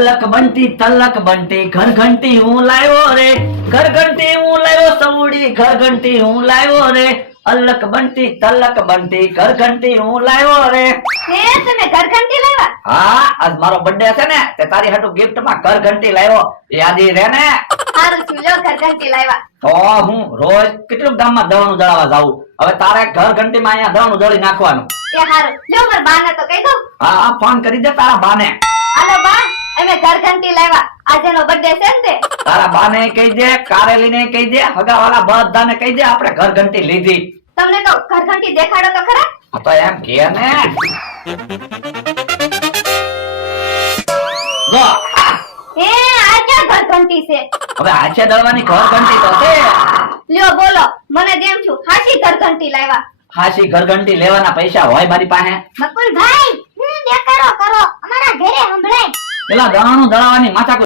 તલક બંટી તલક બંટી ઘર ઘંટી હું લાવ્યો રે, ઘર ઘંટી હું લાવ્યો સવડી, ઘર ઘંટી હું લાવ્યો રે, અલક બંટી તલક બંટી ઘર ઘંટી હું લાવ્યો રે. હે તમે ઘર ઘંટી લાવ્યા? હા, આજ મારો બર્થડે છે ને તે તારી હાટુ ગિફ્ટ માં ઘર ઘંટી લાવ્યો, યાદી રે ને? સારું થયું લ્યો ઘર ઘંટી લાવ્યા. તો હું રોજ કેટલું ગામમાં દવાનું દળાવા જાઉં, હવે તારે ઘર ઘંટી માં અહીંયા દવાનું દળી નાખવાનું. એ સારું લ્યો મારા બાને તો કહી દઉં. હા હા, ફોન કરી દે તારા બાને. હાલો બા, અમે ઘર ઘંટી લાવ્યા, આજે નો બર્થડે છે ને તે. તારા બાને કહી દે, કારેલીને કહી દે, હગાવાલા બધાને કહી દે આપણે ઘર ઘંટી લીધી. તમને કહું ઘર ઘંટી દેખાડો તો ખરા. આ તો એમ કે ને જો હે આ ક્યાં ઘર ઘંટી છે? હવે હાથે દળવાની ઘર ઘંટી તો છે. લ્યો બોલો, મને દેમ છું હાચી ઘર ઘંટી લાવ્યા. હાસી ઘર ઘંટી લેવાના પૈસા હોય મારી પાસે? બકુલભાઈ દેખાડો કરો, અમારા ઘરે સંભળાય. પેલા દળાનું દળાવાની માથા